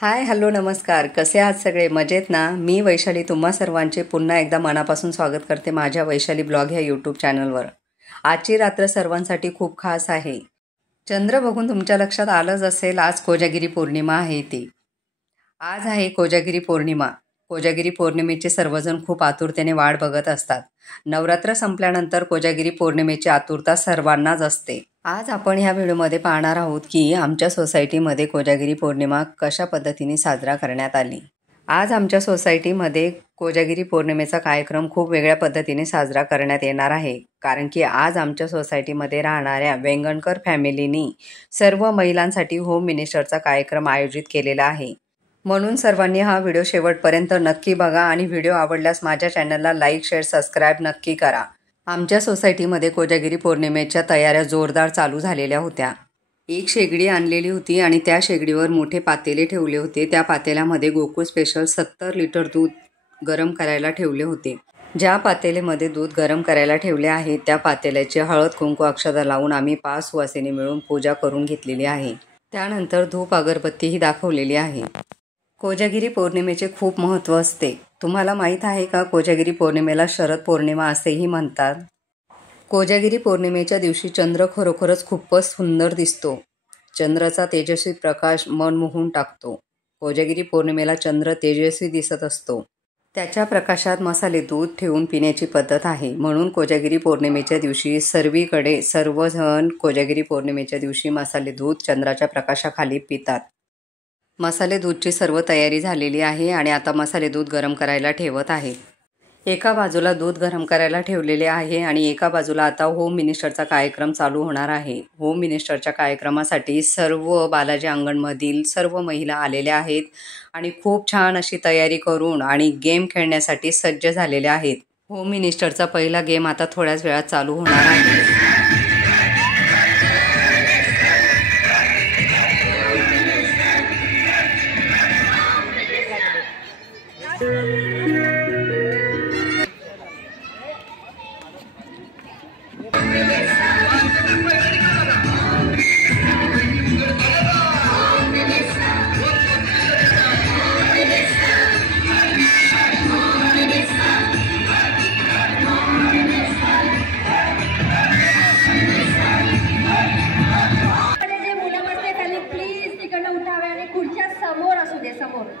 Hi hello नमस्कार. कसे आहात सगळे? मजेत ना? मी वैशाली तुम्हा सर्वांचे पुन्हा एकदा मनापासून स्वागत करते माझ्या वैशाली ब्लॉग ह्या यूट्यूब चॅनलवर. आजची रात्र सर्वांसाठी खूप खास आहे. चंद्र बघून तुमच्या लक्षात आलंच असेल, आज कोजागिरी पौर्णिमा आहे ती. आज आहे कोजागिरी पौर्णिमा. कोजागिरी पौर्णिमेचे सर्वजण खूप आतुरतेने वाट बघत असतात. नवरात्र संपल्यानंतर कोजागिरी पौर्णिमेची आतुरता सर्वांनाच असते. आज आपण ह्या व्हिडिओमध्ये पाहणार आहोत की आमच्या सोसायटीमध्ये कोजागिरी पौर्णिमा कशा पद्धतीने साजरा करण्यात आली. आज आमच्या सोसायटीमध्ये कोजागिरी पौर्णिमेचा कार्यक्रम खूप वेगळ्या पद्धतीने साजरा करण्यात येणार आहे. कारण की आज आमच्या सोसायटीमध्ये राहणाऱ्या वेंगणकर फॅमिलीनी सर्व महिलांसाठी होम मिनिस्टरचा कार्यक्रम आयोजित केलेला आहे. म्हणून सर्वांनी हा व्हिडिओ शेवटपर्यंत नक्की बघा आणि व्हिडिओ आवडल्यास माझ्या चॅनलला लाईक, शेअर, सबस्क्राईब नक्की करा. आमच्या सोसायटीमध्ये कोजागिरी पौर्णिमेच्या तयाऱ्या जोरदार चालू झालेल्या होत्या. एक शेगडी आणलेली होती आणि त्या शेगडीवर मोठे पातेले ठेवले होते. त्या पातेल्यामध्ये गोकुळ स्पेशल 70 लिटर दूध गरम करायला ठेवले होते. ज्या पातेल्यामध्ये दूध गरम करायला ठेवले आहे त्या पातेल्याची हळद कुंकू अक्षता लावून आम्ही 5 सुवासिनी मिळून पूजा करून घेतलेली आहे. त्यानंतर धूप अगरबत्तीही दाखवलेली आहे. कोजागिरी पौर्णिमेचे खूप महत्त्व असते. तुम्हाला माहीत आहे का, कोजागिरी पौर्णिमेला शरद पौर्णिमा असेही म्हणतात. कोजागिरी पौर्णिमेच्या दिवशी चंद्र खरोखरच खूपच सुंदर दिसतो. चंद्राचा तेजस्वी प्रकाश मन मोहून टाकतो. कोजागिरी पौर्णिमेला चंद्र तेजस्वी दिसत असतो. त्याच्या प्रकाशात मसाले दूध ठेवून पिण्याची पद्धत आहे. म्हणून कोजागिरी पौर्णिमेच्या दिवशी सर्वीकडे सर्वजण कोजागिरी पौर्णिमेच्या दिवशी मसाले दूध चंद्राच्या प्रकाशाखाली पितात. मसाले दूधची सर्व तयारी झालेली आहे आणि आता मसाले दूध गरम करायला ठेवत आहे. एका बाजूला दूध गरम करायला ठेवलेले आहे आणि एका बाजूला आता होम मिनिस्टरचा कार्यक्रम चालू होणार आहे. होम मिनिस्टरच्या कार्यक्रमासाठी सर्व बालाजी अंगणमधील सर्व महिला आलेल्या आहेत आणि खूप छान अशी तयारी करून आणि गेम खेळण्यासाठी सज्ज झालेल्या आहेत. होम मिनिस्टरचा पहिला गेम आता थोड्याच वेळात चालू होणार आहे.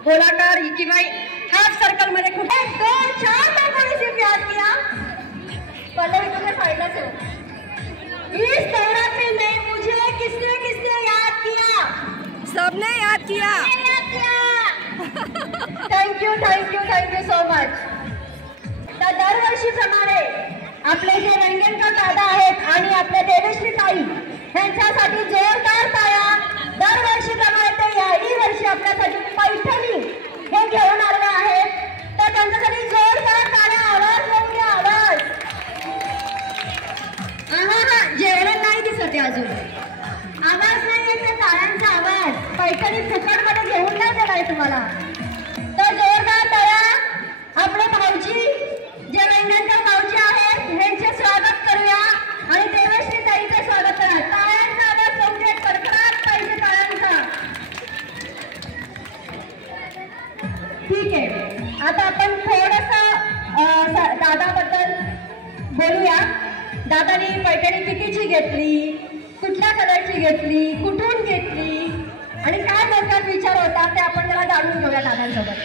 गोलाकार किंवा हाफ सर्कल मध्ये खूप 2 4 लोगों ने प्यार किया. पल्लवी तुम्हें फायदा से इस नवरात्रि में मुझे किसने किसने याद किया? सबने याद किया. Thank you so much. तर दरवर्षीप्रमाणे आपले जे वेंगणकर दादा आहेत आणि आपल्या देवश्री ताई यांच्यासाठी जोरदार टाळ्या. दरवर्षीप्रमाणे ते याही वर्षी आपल्यासाठी पैठणी हे घेऊन आले आहेत. तर त्यांच्यासाठी जोरदार टाळ्या. आवाज येऊ द्या, आवाज. जेवण नाही दिसत आहे अजून. आवाज नाही येते, टाळ्यांचा आवाज. पैठणी फुकटमध्ये घेऊन नाही देणार आहे तुम्हाला. तर जोरदार टाळ्या. आपले भाऊजी जे वेंगणकर भाऊजी आहेत यांचे स्वागत करूया आणि देवश्री ताईचे स्वागत करा. टाळ्यांचा आवाज येऊ दे, कडकडाट पाहिजे टाळ्यांचा. ठीक आहे, आता आपण थोडंसं दादाबद्दल बोलूया. दादानी पैठणी कितीची घेतली, कुठल्या कलरची घेतली, कुठून घेतली आणि काय डोक्यात विचार होता ते आपण जरा जाणून घेऊया दादांसोबत.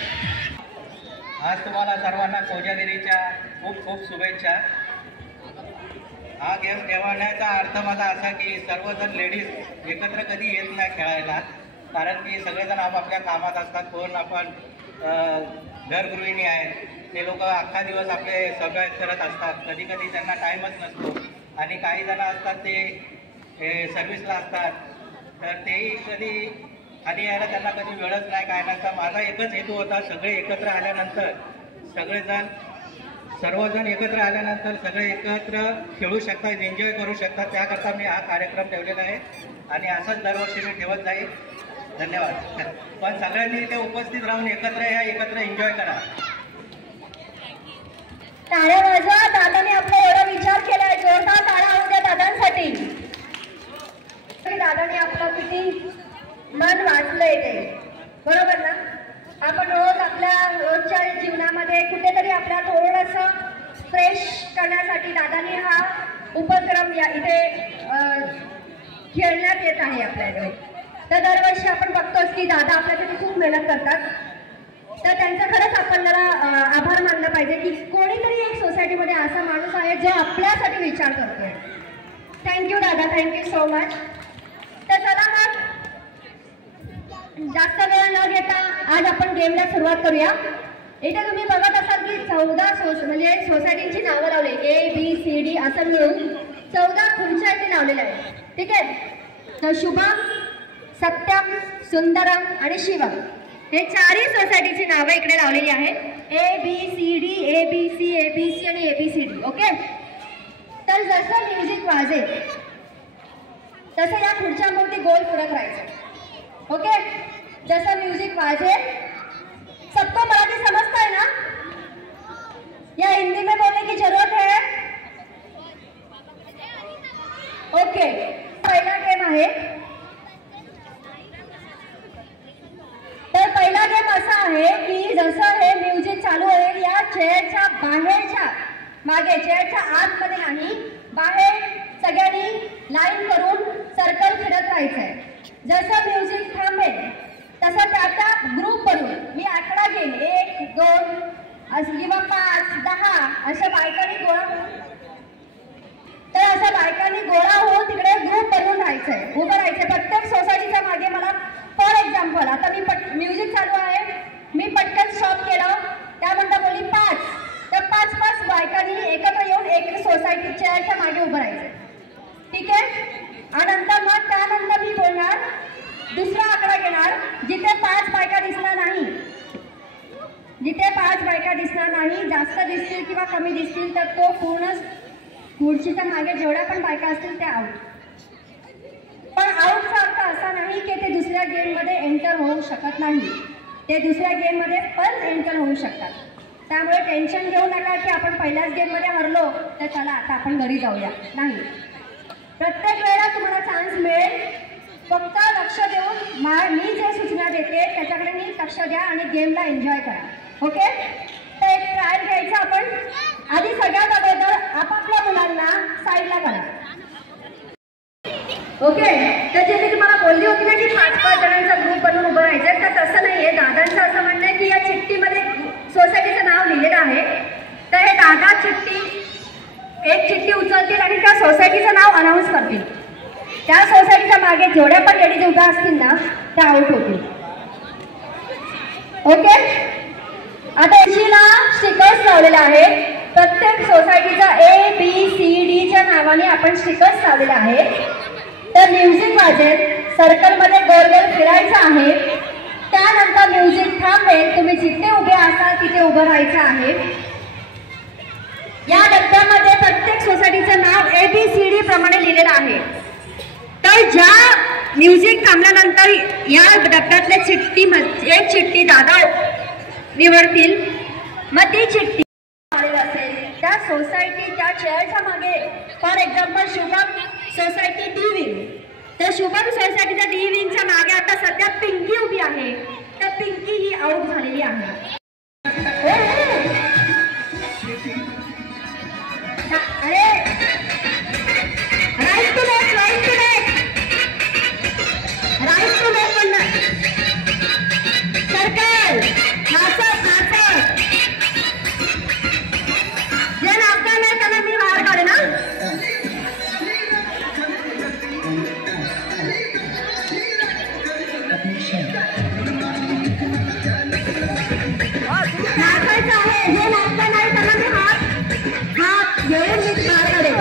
आज तुम्हाला सर्वांना कोजागिरीच्या खूप खूप शुभेच्छा. हा गेम ठेवण्याचा अर्थ माझा असा की सर्वजण लेडीज एकत्र कधी येत नाही खेळायला. कारण की सगळेजण आपापल्या कामात असतात. कोण आपण घरगृहिणी आहेत, ते लोक अख्खा दिवस आपले सगळे करत असतात. कधी कधी त्यांना टाईमच नसतो आणि काही जण असतात ते सर्व्हिसला असतात. तर तेही कधी आधी यायला त्यांना कधी वेळच नाही, काय नसता. माझा एकच हेतू होता, सगळे एकत्र आल्यानंतर सर्वजण एकत्र आल्यानंतर सगळे एकत्र खेळू शकतात, एन्जॉय करू शकतात. त्याकरता मी हा कार्यक्रम ठेवलेला आहे आणि असंच दरवर्षी मी ठेवत जाईल. धन्यवाद. पण सगळ्यांनी इथे उपस्थित राहून एकत्र या, एकत्र एन्जॉय करा. टाळ्या वाजवा. दादाने आपला एवढा विचार केलाय. जोरदार टाळ्या होऊ द्या दादांसाठी. दादाने आपलं किती मन वाचलंय ते. बरोबर ना? आपण रोज आपल्या रोजच्या जीवनामध्ये कुठेतरी आपल्या थोडंसं फ्रेश करण्यासाठी दादानी हा उपक्रम या इथे खेळण्यात येत आहे आपल्याकडे. तर दरवर्षी आपण बघतोच की दादा आपल्यासाठी खूप मेहनत करतात. तर त्यांचा खरंच आपण जरा आभार मानलं पाहिजे की कोणीतरी एक सोसायटीमध्ये असा माणूस आहे जो आपल्यासाठी विचार करतोय. थँक्यू दादा, थँक्यू सो मच. तर चला मग जास्त वेळ न घेता आज आपण गेमला सुरुवात करूया. इथे तुम्ही बघत असाल की 14 म्हणजे सोसायटीची नावं लावले ABCD असं मिळून 14 खुर्च्या इथे लावलेल्या आहेत. ठीक आहे. तर शुभम, सत्यम, सुंदरम आणि शिवम हे चारही सोसायटीची नावं इकडे लावलेली आहेत. ABCD ABC आणि ABCD. ओके. तर जसं म्युझिक वाजेल तसं या खुर्च्याभोवती गोल फिरत राहायचं. ओके. जसं म्युझिक वाजेल. सबको मराठी समझता है ना? या हिंदी में बोलने की जरूरत है? ओके. पहिला गेम आहे. तर पहिला गेम असा आहे की जसं हे म्युझिक चालू होईल या चेअरच्या बाहेरच्या मागे, चेअरच्या आतमध्ये नाही, बाहेर सगळ्यांनी लाईन करून सर्कल फिरत राहायचंय. जसं म्युझिक थांबेल तसं त्या ग्रुप बनवून मी आकडा घेईन 1, 2 किंवा 5, 10 अशा बायकांनी गोळा होऊन, तर अशा बायकांनी गोळा होऊन तिकडे ग्रुप बनवून राहायचंय, उभं राहायचंय प्रत्येक सोसायटीच्या मागे. मला फॉर एक्झाम्पल आता मी म्युझिक चालू आहे, मी पटकन स्टॉप केलं, त्यानंतर बोलली 5, तर 5 बायकांनी एकत्र येऊन एक सोसायटी चेअरच्या मागे उभं राहायचं. ठीक आहे. आणि मग त्यानंतर मी बोलणार, दुसरा आकडा घेणार, जिथे 5 बायका दिसणार नाही, जिथे 5 बायका दिसणार नाही, जास्त दिसतील किंवा कमी दिसतील तर तो पूर्ण खुर्चीच्या मागे जेवढ्या पण बायका असतील त्या आउट. पण आउटचा अर्थ असा नाही की ते दुसऱ्या गेममध्ये एंटर होऊ शकत नाही. ते दुसऱ्या गेममध्ये पण एंटर होऊ शकतात. त्यामुळे टेन्शन घेऊ नका की आपण पहिल्याच गेममध्ये हरलो तर चला आता आपण घरी जाऊया. नाही, प्रत्येक वेळेला तुम्हाला चान्स मिळेल. फक्त लक्ष देऊन मी जे सूचना देते त्याच्याकडे नीट लक्ष द्या आणि गेमला एन्जॉय करा. ओके. तर एक ट्रायल घ्यायचं आपण. आधी सगळ्यात अगोदर आपापल्या मुलांना साईडला करा. ओके. तर जे मी तुम्हाला बोलली होती ना की 5 जणांचा ग्रुप बनवून उभं राहायचं, तर तसं नाहीये. दादांचं असं म्हणणं आहे की या चिठ्ठीमध्ये सोसायटीचं नाव लिहिलेलं आहे. तर हे दादा एक चिठ्ठी उचलतील आणि त्या सोसायटीचं नाव अनाऊन्स करतील. त्या सोसायटीच्या मागे जेवढ्या पण लेडीज उभ्या असतील ना त्या आउट होतील. ओके. आता याला स्टिकर्स लावलेले आहेत. प्रत्येक सोसायटीचा ABCDच्या नावाने आपण स्टिकर्स लावलेले आहेत. तर म्युझिक वाजेल, सर्कलमध्ये गोल गोल फिरायचं आहे. त्यानंतर म्युझिक थांबेल, तुम्ही जिथे उभे असाल तिथे उभं राहायचं आहे. या डब्यामध्ये प्रत्येक सोसायटीचं नाव ABCD प्रमाणे लिहिलेलं आहे. तर ज्या म्युझिक थांबल्यानंतर या डब्यातल्या एक चिठ्ठी दादा निवडतील. मग ती चिठ्ठी असेल त्या सोसायटीच्या चेअरच्या मागे, for example Shubham society D wing, तर शुभम सोसायटीच्या D विंगच्या मागे आता सध्या पिंकी उभी आहे. तर पिंकी ही आउट झालेली आहे. अरे right to left, right to left, right to left म्हणणार. सर्कल नाचत नाचत जे नाचणार नाही त्यांना मी बाहेर काढे ना. नाचायचं आहे. जे नाचणार नाही त्यांना मी हात घेऊन मी बाहेर काढे.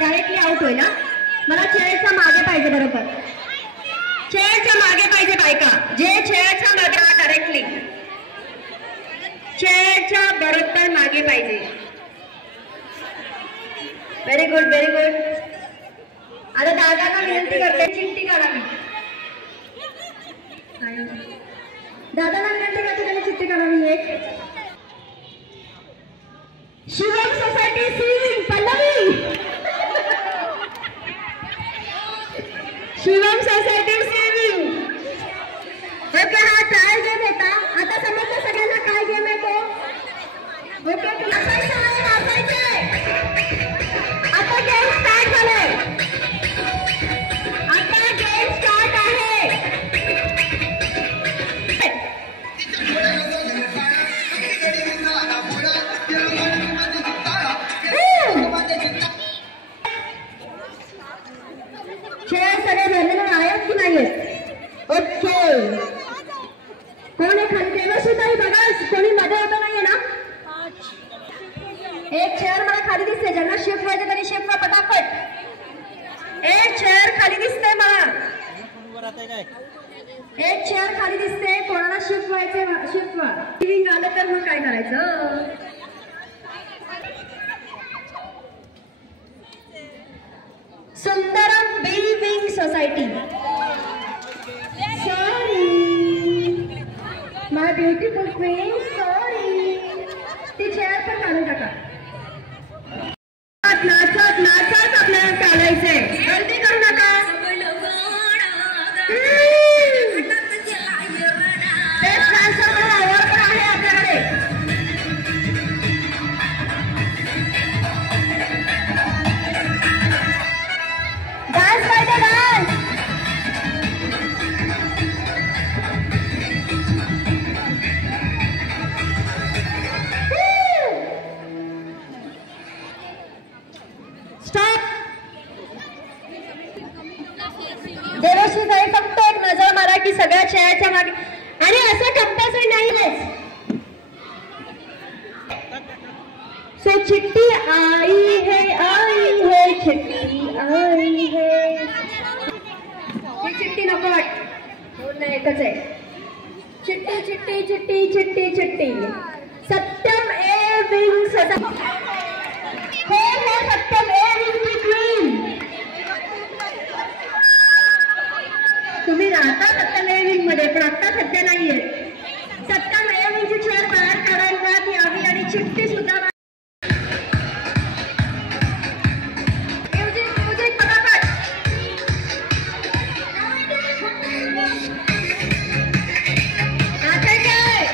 डायरेक्टली आउट होईल. मला चेअरच्या मागे पाहिजे. बरोबर चेअरच्या मागे पाहिजे बायका. जे चेअरच्या मागे डायरेक्टली चेअरच्या बरोबर मागे पाहिजे. Very good, very good. दादांना विनंती करते चिठ्ठी काढावी. दादांना विनंती करते त्यांनी चिठ्ठी काढावी. एक Shivam society Singh Pallavi. Shivam society Singh. Okay हा ट्रायल गेम होता. आता समजलं सगळ्यांना काय गेम आहे तो. ओके नाचायचं आहे नाचायचंय. आता गेम स्टार्ट झालाय. आता गेम स्टार्ट आहे. खेळ सगळे भरलेले आहेत की नाहीयेत. ओके कोण आहे खाली देवश्रीताई बघा कोणी मध्ये होतं नाहीये ना. एक चेअर मला खाली दिसते. ज्यांना शिफ्ट व्हायचे त्यांनी शिफ्ट व्हा पटापट. एक चेअर खाली दिसते मला. एक चेअर खाली दिसते. कोणाला शिफ्ट व्हायचे शिफ्ट व्हा. विंग आलं तर मग काय करायचं. सुंदरम बी विंग सोसायटी. सॉरी माय ब्युटिफुल क्वीन. सॉरी ती चेअर पण काढून टाका. नाचत नाचत आपल्याला चालायचंय. गर्दी करू नका. आवड पण आहे आपल्याकडे. डान्स पाहिजे डान्स. देवश्रीताई फक्त एक नजर मारा की सगळ्या चेअरच्या मागे. आणि असं कंपल्सरी नाही. सो चिट्ठी आई है चिट्ठी आई है. ही चिट्ठी नको वाट. पूर्ण एकच आहे. चिट्टी चिट्टी चिट्टी चिट्टी चिट्टी. Satyam A wing society. हे सत्यम ए विंग क्वीन. तुम्ही राहता सत्यमेविंग मध्ये पण आता सध्या नाहीये. सत्यमेविंगची चेअर बाहेर काढायला यावी आणि चिठ्ठी सुद्धा. म्युझिक म्युझिक पटापट. नाचायचंय.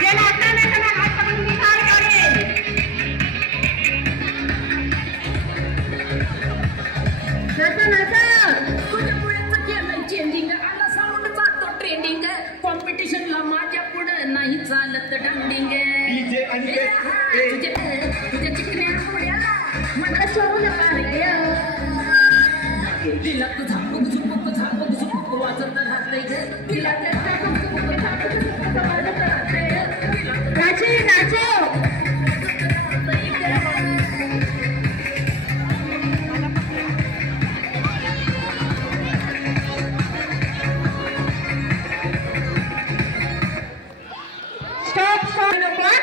जे नाचणार नाही त्यांना हात पकडून मी बाहेर काढेन. नाचा नाचा. कॉम्पिटिशनला माझ्या पुढे नाही चालत डांडिंग. तुझ्या चिकन्या पुढ्याला मला सोडून पाहिजे. तिला तू झापक झुपक वाजत राहते. तिला नाचे नाचो.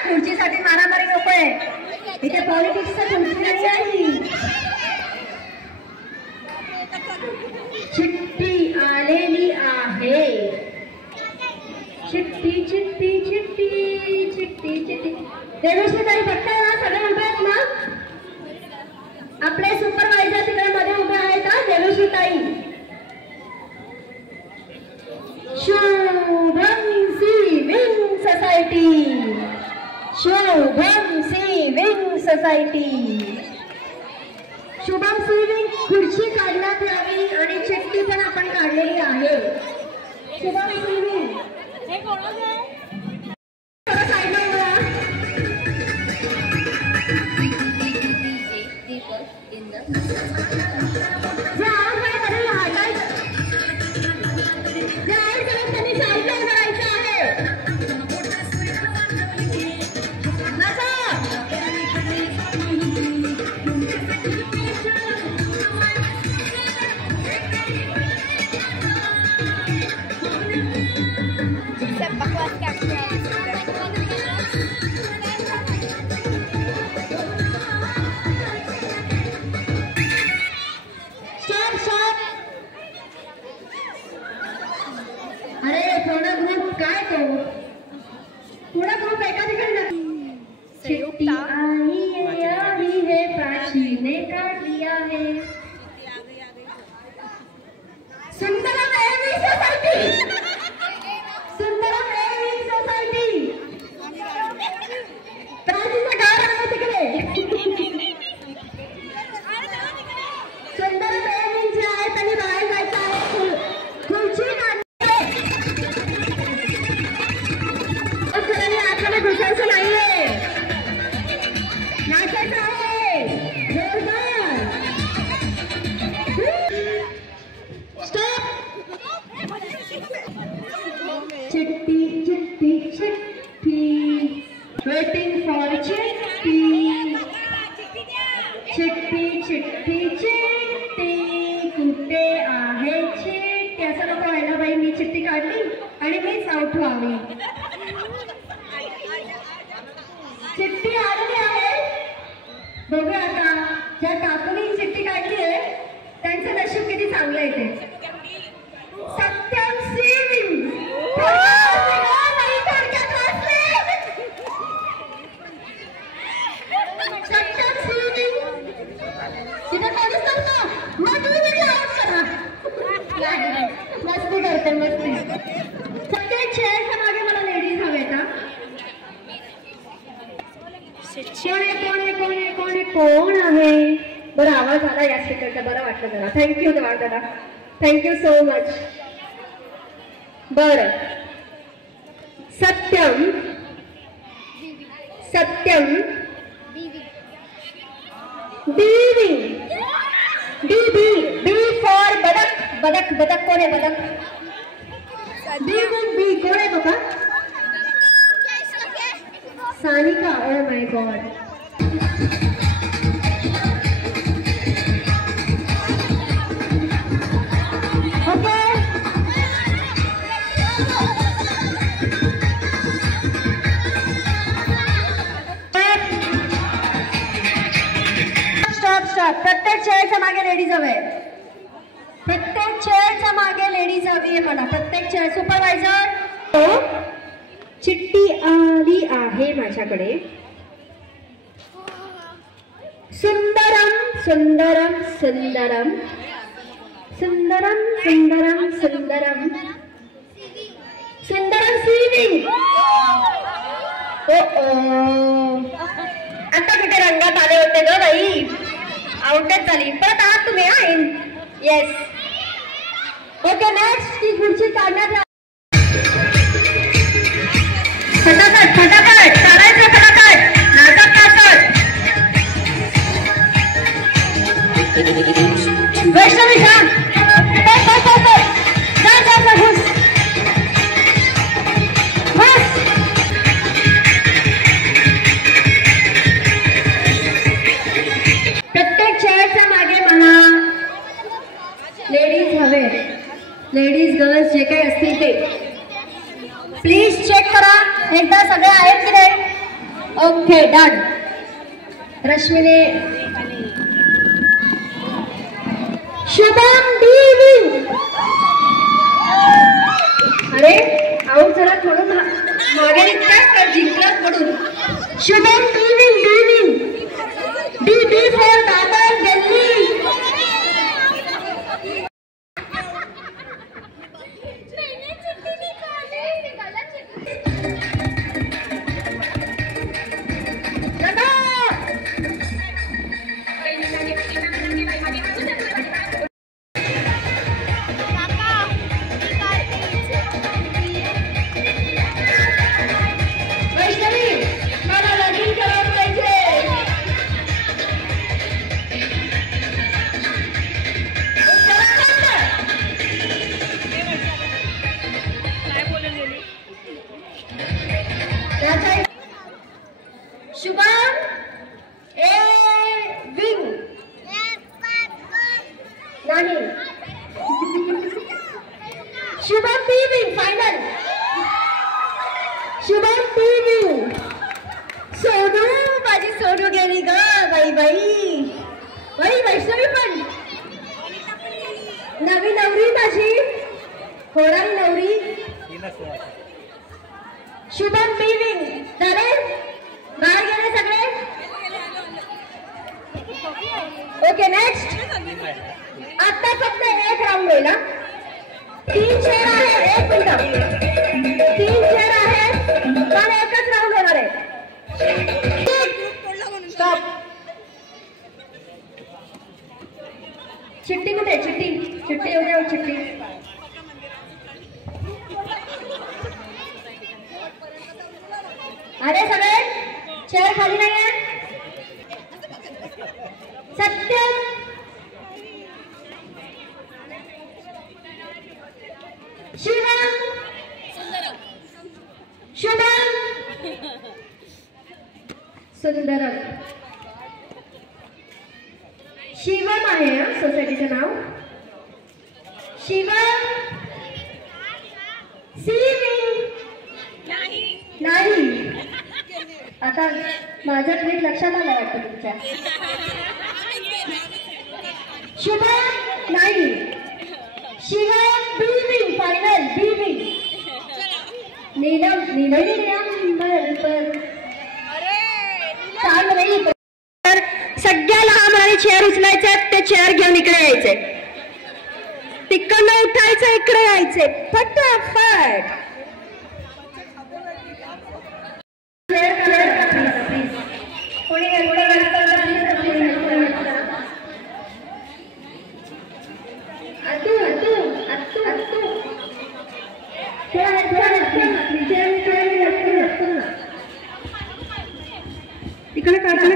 खुर्चीसाठी मारामारी नकोय. इथे पॉलिटिक्सचं खुर्ची नाही आहे. चिठ्ठी आलेली आहे. चिठ्ठी चिठ्ठी चिठ्ठी चिठ्ठी चिठ्ठी. देवश्रीताई बघताय ना सगळे उभे आहेत ना. आपले सुपरवायझर तिकडे मध्ये उभे आहेत ना देवश्रीताई. Shubham C wing society. Shubham C wing society. Shubham C wing खुर्ची काढण्यात यावी आणि चिठ्ठी पण आपण काढलेली आहे. शुभम सी विंग साईडला उभा. जे आवाज आहे त्याने हटायचं. जे आवाज करत त्यांनी साईडला उभं राहायचं आहे. किया है सुंदरम एविंग सोसाइटी सुंदरम एविंग सोसाइटी प्राचीचं गाव आहे तिकडे सुंदरम एविंग जे आहे त्यांनी बाहेर जायचं आहे खुर्ची आपल्याला घुसायचं नाहीये नाचायचं आहे जोरदार स्टॉप चिट्टी चिट्टी चिट्टी वेटिंग फॉर चिट्टी चिट्टी चिट्टी चिट्टी कुठे आहे चिट्टी असं नको व्हायला बाई मी चिट्टी काढली आणि मीच आउट व्हावी चिट्टी आलेली आहे बघूया आता ज्या काकूनी चिट्टी काढली आहे त्यांचं नशीब किती चांगलं आहे ते सत्यम सिंग सत्यम सिंग तिथे कोणीच नव्हतं मग तुम्ही तिथे आउट करा मस्ती करते मस्ती सगळ्या चेअरच्या मागे मला लेडीज हवेत कोण आहे बरं आवाज आला या स्पीकरचा बरं वाटलं जरा थँक्यू दादा थँक्यू सो मच बरं सत्यम सत्यम बीवी बी बी बी फॉर बदक बदक बदक कोण आहे बदक बी बी कोण आहे बघा सानिका ओ माय गॉड प्रत्येक चेअरच्या मागे लेडीज हवे प्रत्येक चेअरच्या मागे लेडीज हवी आहे मला प्रत्येक चेअर सुपरवायझर चिट्टी आली आहे माझ्याकडे सुंदरम सुंदरम सुंदरम सुंदरम सुंदरम सुंदरम सुंदरम सिविंग आता कुठे रंगात आले होते ग बाई आउटच झाली परत आहात तुम्ही हा येस ओके नेक्स्ट ती खुर्ची काढण्यात फटाफट फटाफट चालायचं फटाफट नाचत नाचत वैष्णवी सांग घुस बस प्रत्येक चेअरच्या मागे मला लेडीज हवे लेडीज गर्ल्स जे काही असतील ते प्लीज चेक करा एकदा सगळे आहेत की नाही ओके डन रश्मीने शुभम देवी अरे आऊट जरा थोडं मागे निघतात का जिंकलात म्हणून शुभम देवी देवी D D for Dadar Delhi Shubham A wing नाही शुभम बी विंग फायनल शुभम बी विंग सोनू माझी सोनू गेली ग बाई बाई बाई वैष्णवी पण नवी नवरी माझी होणारी नवरी शुभम बी विंग झाले बाहेर गेले सगळे ओके नेक्स्ट. आता फक्त एक राऊंड होईल. 3 चेअर आहे. 1 मिनिट. 3 चेअर आहे पण एकच राऊंड होणार आहे. स्टॉप. चिट्टी कुठे? चिट्टी चिट्टी येऊ द्या. चिट्टी अरे सगळे चेअर खाली नाही आहे. सत्यम शिवम शुभम सुंदरम. शिवम आहे सोसायटीचं नाव. शिवम नाही. आता माझं ट्विट लक्षात आलं वाटतं तुमच्या. शुभम नाही. Shivam building final building. Neelam सगळ्या लहान मुलांनी चेअर उचलायचे. ते चेअर घेऊन इकडे यायचे. तिकडनं उठायचं इकडे यायचे फटाफट. इकडे काढा.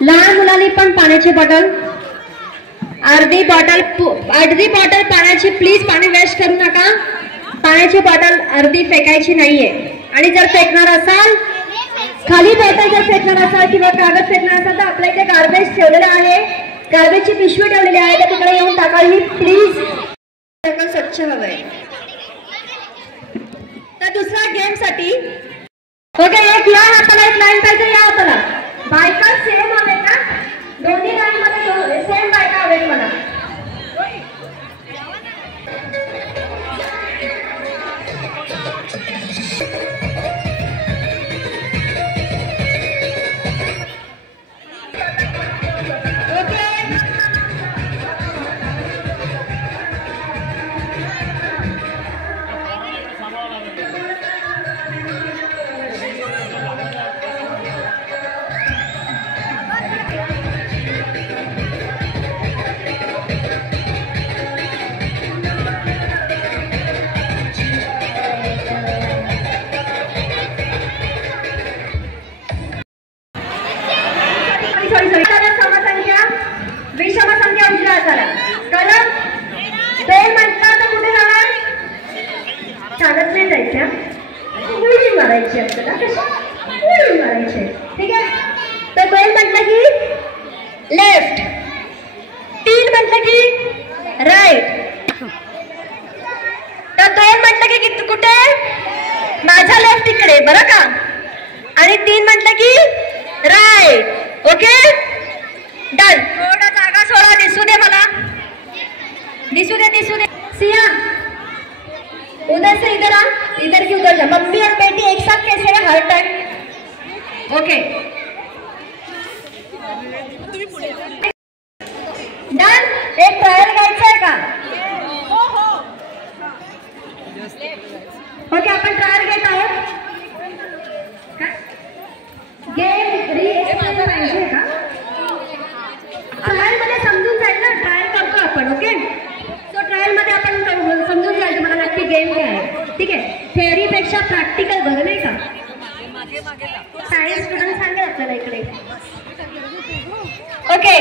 लहान मुलांनी पण पाण्याची बॉटल अर्धी बॉटल पाण्याची प्लीज. पाणी वेस्ट करू नका. पाण्याची बॉटल अर्धी फेकायची नाहीये. आणि जर फेकणार असाल खाली बॉटल जर फेकणार असाल किंवा कागद फेकणार असाल तर आपल्या इथे गार्बेज ठेवलेलं आहे. गार्बेजची पिशवी ठेवलेली आहे तर तिकडे येऊन टाकावी प्लीज. स्वच्छ हवंय. तर दुसऱ्या गेम साठी ओके एक या हाताला एक लाईन पाहिजे. या हाताला बायका सेम हवे का? दोन्ही लाईन मध्ये सेम बायका हवेत मला. विषम संख्या उजव्या हाताला. कलम 2 म्हटलं तर कुठे जाणार? चालत नाही जायच्या. उडी मारायची आपल्याला. कशी उडी मारायची. ठीक आहे. तर 2 म्हटलं की लेफ्ट. 3 म्हटलं की राईट. तर 2 म्हटलं की कुठे? माझ्या लेफ्ट इकडे बरं का. आणि 3 म्हटलं की राईट. Okay done. थोडा जागा सोडा. दिसू दे मला. दिसू दे. सिया उधर से इधर आ. इधर की उधर जा. मम्मी और बेटी एक साथ कैसे है हर टाइम. Okay done. एक ट्रायल घ्यायचं आहे का? ओके आपण ट्रायल घेत आहोत. गेम री पाहिजे का? ट्रायल मध्ये समजून जाईल ना. ट्रायल करतो आपण. ओके सो ट्रायल मध्ये आपण समजून जाईल तुम्हाला नक्की गेम काय आहे. ठीक आहे. थेअरी पेक्षा प्रॅक्टिकल बरं नाही का. सायन्स स्टुडंट सांगेल आपल्याला इकडे. ओके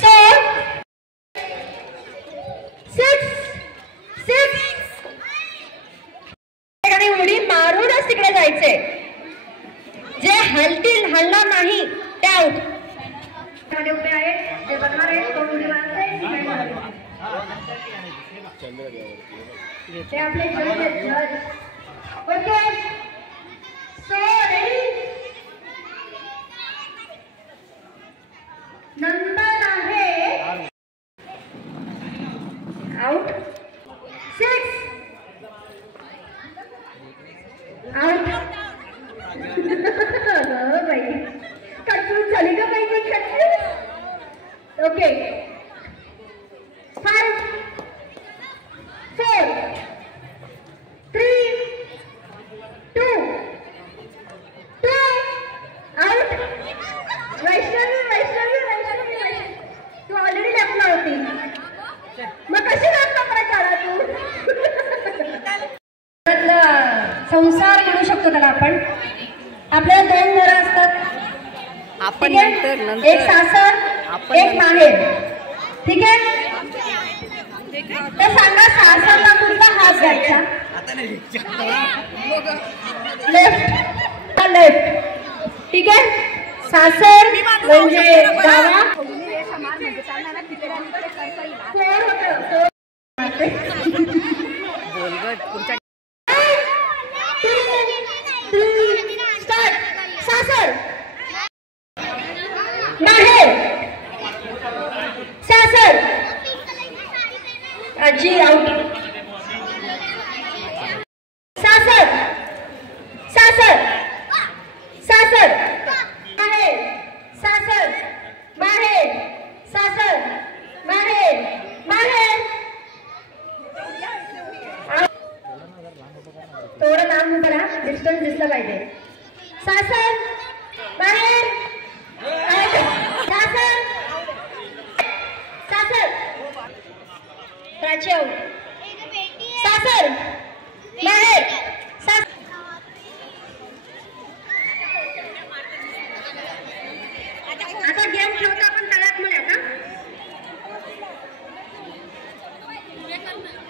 सो 6 आणि उडी मारूनच तिकडे जायचे. जे हलणार नाही ते आउट. उभे आहेत जे बनणार आहेत. कोण उडी मारते ते आपले जज. Okay so ready. नंबर आहे आउट 6 आउट. बाई कन्फ्यूज झाली का बाई मी कन्फ्यूज. Okay 5 4 3 2 out. वैष्णवी तू ऑलरेडी लॅपला होती मग कशी लॅपला परत आला तू. संसार म्हणू शकतो त्याला आपण. आपल्याला 2 घरं असतात. आपण एक सासर एक माहेर. ठीक आहे. तर सांगा सासरला कोणता हात घ्यायचा. लेफ्ट. ठीक आहे. सासर म्हणजे डावा. स्टार्ट. सासर माहेर सासर. आजी आउट. सासर सासर सासर माहेर सासर माहेर सासर माहेर माहेर. थोडं लांब उभं राहा. डिस्टन्स दिसलं पाहिजे. सासर माहेर सासर सासर. प्राची आउट. सासर माहेर सासर. आता गेम खेळतो आपण तळ्यात मुळे. आता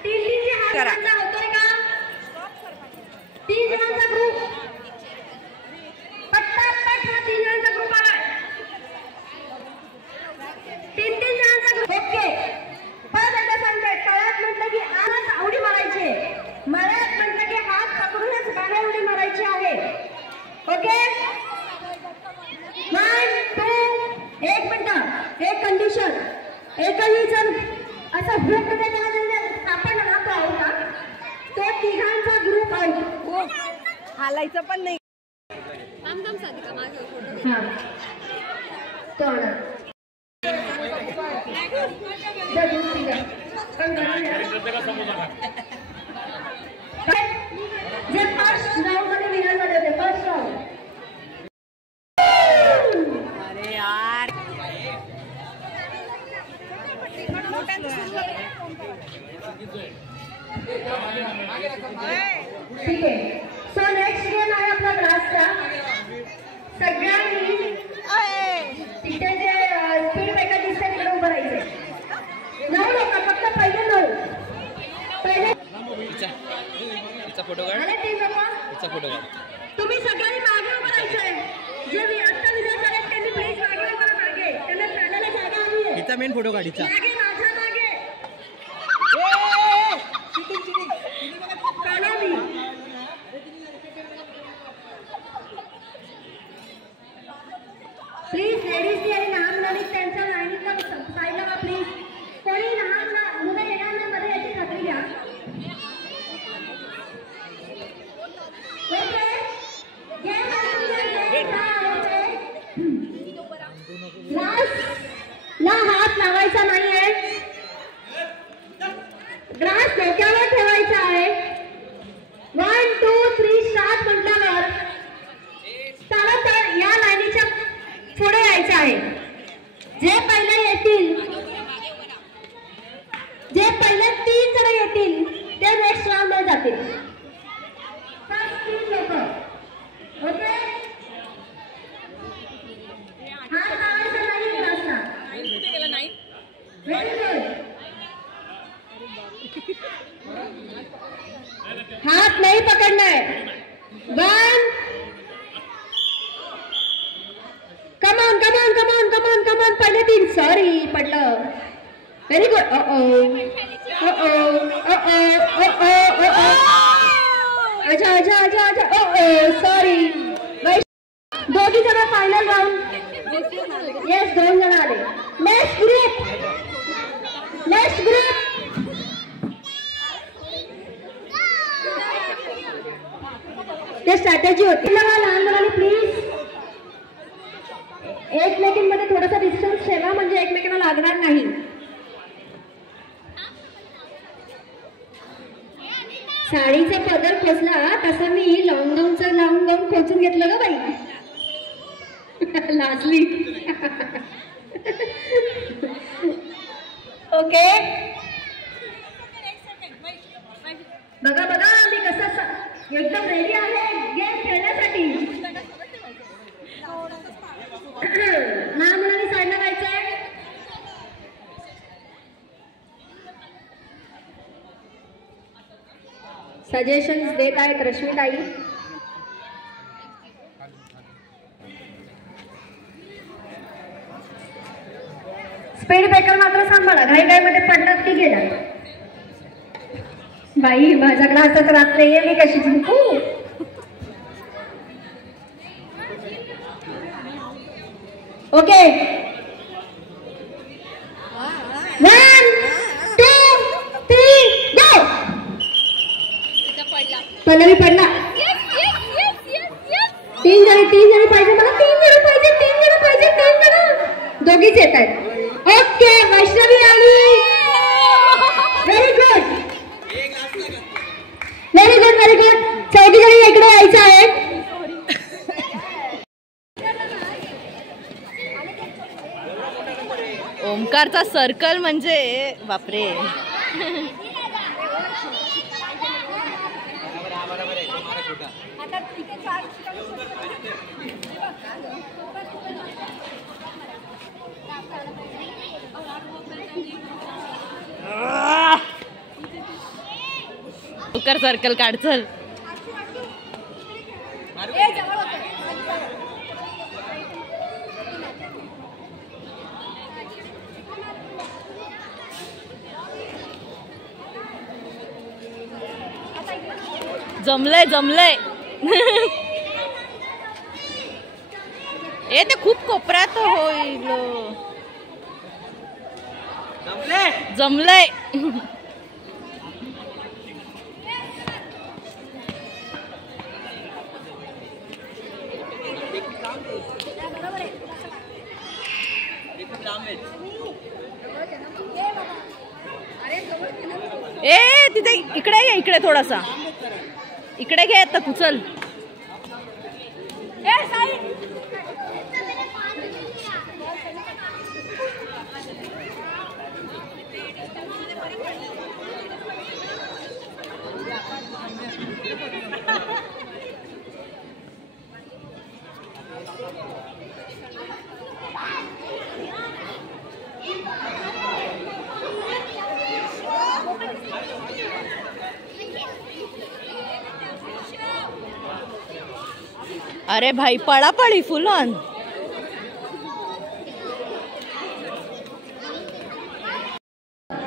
3 हात होतोय का. 3 जणांचा ग्रुप. पटापट 3 जणांचा ग्रुप आलाय. 3 जणांचा ग्रुप. ओके परत एकदा सांगते. तळ्यात म्हटलं की आजच आवडी मारायची. मळ्यात म्हटलं की हात पकडूनच गाड्या उडी मारायची आहे. Okay 1 2 1 minute. एक कंडिशन. एकही जण असं हुक देताना सापडला ना तो आउट. तो 3घांचा ग्रुप आउट. हालायचं पण नाही. जे फर्स्ट राऊंड मध्ये विनर झाले होते. First round. अरे यार ठीक आहे. सो नेक्स्ट गेम आहे आपला ग्रासचा. सगळ्यांनी तिथे जे स्पीड ब्रेकर दिसते तिकडे उभं राहायचं. 9 लोक फक्त. पहिले 9. पहिले फोटो काढ. अरे 3 लोक तुम्ही सगळ्यांनी मागे उभं राहायचंय. जे आता विजय झाले त्यांनी प्लीज मागे उभं. मागे त्यांना चालायला जागा हवी आहे. हिचा मेन फोटो काढ. हिचा मागे माझ्या मागे काढावी. प्लीज लेडीजनी आणि लहान मुलांनी त्यांच्या लाईनीतला साईडला का प्लीज. कोणी लहान मुलं येणार नाही मध्ये याची खात्री घ्या. ओके ग्रासला हात लावायचा नाहीये. ग्रास डोक्यावर ठेवायचा आहे. 1 2 3 स्टार्ट म्हटल्यावर त्याला या लाईनीच्या पुढे यायचं आहे. जे पहिले येतील, जे पहिले 3 जण येतील ते नेक्स्ट राऊंड मध्ये जातील. फर्स्ट 3 लोक. ओके हात लावायचा नाही ग्रासला. Very good. हाथ नहीं पकड़ना है. 1 कमान कमान कमान कमान कमान. पहले 3 सॉरी पडलं. Very good. अच्छा अच्छा अच्छा अच्छा ओ सॉरी दोघी जण फायनल राऊंड येस 2 जण आले नेक्स्ट ग्रुप ते स्ट्रॅटेजी होती लहान मुलांनी प्लीज एकमेकींमध्ये थोडासा डिस्टन्स ठेवा म्हणजे एकमेकांना लागणार नाही साडीचा पदर खोचला तसा मी लॉंग गाऊन खोचून घेतलं ग बाई लाजली ओके बघा मी कसं एकदम रेडी आहे गेम खेळण्यासाठी लहान मुलांनी साईडला जायचंय सजेशन्स देत आहेत रश्मिताई स्पीड ब्रेकर मात्र सांभाळा घाई मध्ये पडलात की गेला बाई माझ्याकडे असंच राहत नाहीये मी कशी जिंकू ओके 1 2 3 गो पल्लवी पडला 3 जण पाहिजे मला 3 जण पाहिजे दोघीच येत आहेत ओके वैष्णवी आली व्हेरी गुड चौघी जणी इकडे यायचं आहे ओमकारचा सर्कल म्हणजे बापरे ओमकार सर्कल काढ चल जमलंय ए ते खूप कोपऱ्यात होईल जमलंय ए तिथे इकडे थोडासा इकडे घे आता तू चल अरे भाई पळापळी फुल ऑन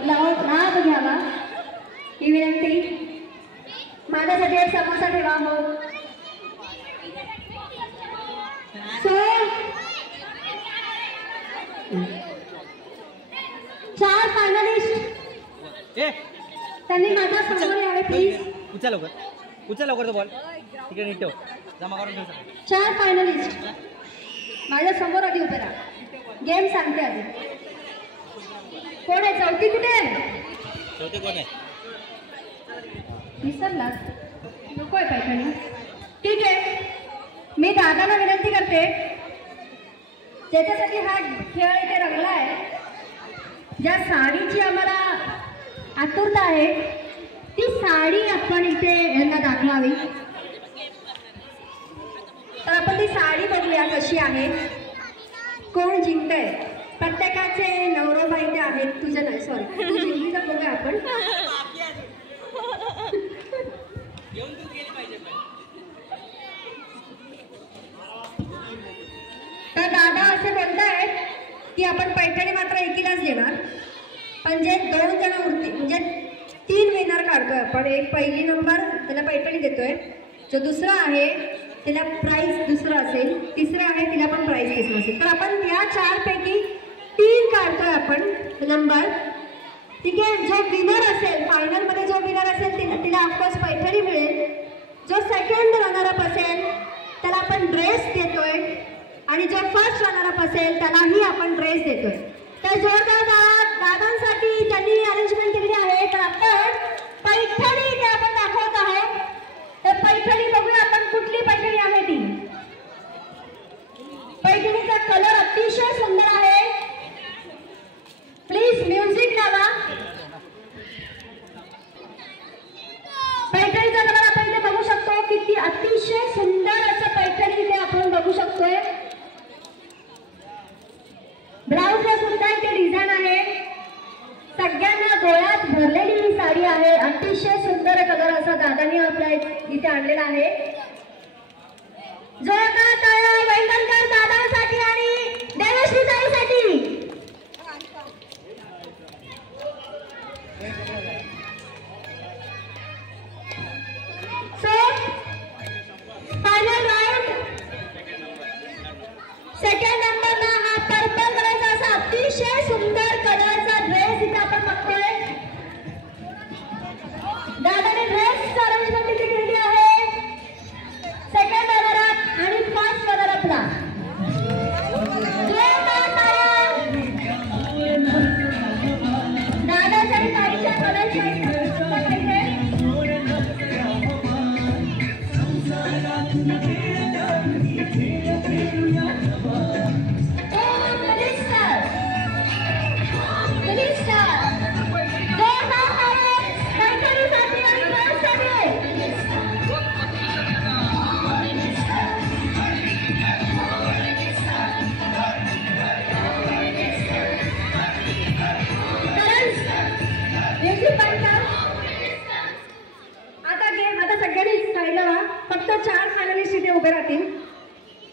नाव घ्यावा ही विनंती माझ्यासाठी एक समोसा ठेवा हो 4 फायनलिस्ट त्यांनी माझ्या समोर यावे प्लीज उचल लवकर तो बॉल तिकडे नीट ठेव जमा करून ठेव 4 फायनलिस्ट माझ्या समोर आधी उभे राहा गेम सांगते आधी कोण आहे चौथी कुठे आहे चौथी कोण आहे विसरला नको आहे पैठणी ठीक आहे मी दादाला विनंती करते ज्याच्यासाठी हा खेळ इथे रंगला आहे ज्या साडीची आम्हाला आतुरता आहे ती साडी आपण इथे यांना दाखवावी तर आपण ती साडी बघूया कशी आहे कोण जिंकतंय प्रत्येकाचे नवरोबा इथे आहेत तुझं नाही सॉरी तू जिंकलीचा बघूया आपण तर दादा असे बोलतायत की आपण पैठणी मात्र एकीलाच देणार पण जे 2 जण उरतील म्हणजे 3 विनर काढतोय आपण एक पहिली नंबर त्याला पैठणी देतोय. जो दुसरा आहे तिला प्राइस दुसरा असेल, तिसरा आहे तिला पण प्राइस तिसरा असेल. तर आपण या 4 पैकी 3 काढतोय आपण नंबर. ठीक आहे. जो विनर असेल फायनलमध्ये, जो विनर असेल तिला ऑफकोर्स पैठणी मिळेल. जो सेकंड रनर अप असेल त्याला आपण ड्रेस देतोय आणि जो फर्स्ट रनर अप असेल त्यालाही आपण ड्रेस देतोय. तर जोरदार दादांसाठी त्यांनी अरेंजमेंट केलेली आहे. तर आपण पैठणी इथे आपण दाखवत आहोत. तर पैठणी बघूया आपण कुठली पैठणी आहे ती. पैठणीचा कलर अतिशय सुंदर आहे. प्लीज म्युझिक लावा. पैठणीचा कलर आपण इथे बघू शकतो. किती अतिशय सुंदर असं पैठणी इथे आपण बघू शकतोय. ब्लाउजला सुद्धा इथे डिझाईन आहे. सगळ्यांना डोळ्यात भरलेली ही साडी आहे. अतिशय सुंदर कलर असा दादांनी आपल्या इथे आणलेला आहे. जोरदार टाळ्या वेंगणकर दादांसाठी आणि देवश्री ताईसाठी. So final round. सेकंड नंबरला हा पर्पल कलरचा असा अतिशय सुंदर कलरचा ड्रेस इथे आपण बघतोय. दादाने ड्रेस अरेंजमेंट इथे केलेली आहे. सेकंड रनर अप आणि फर्स्ट रनर अपला दादाच्या साडीच्या कलरच्या फक्त 4 फायनलिस्ट इथे उभे राहतील.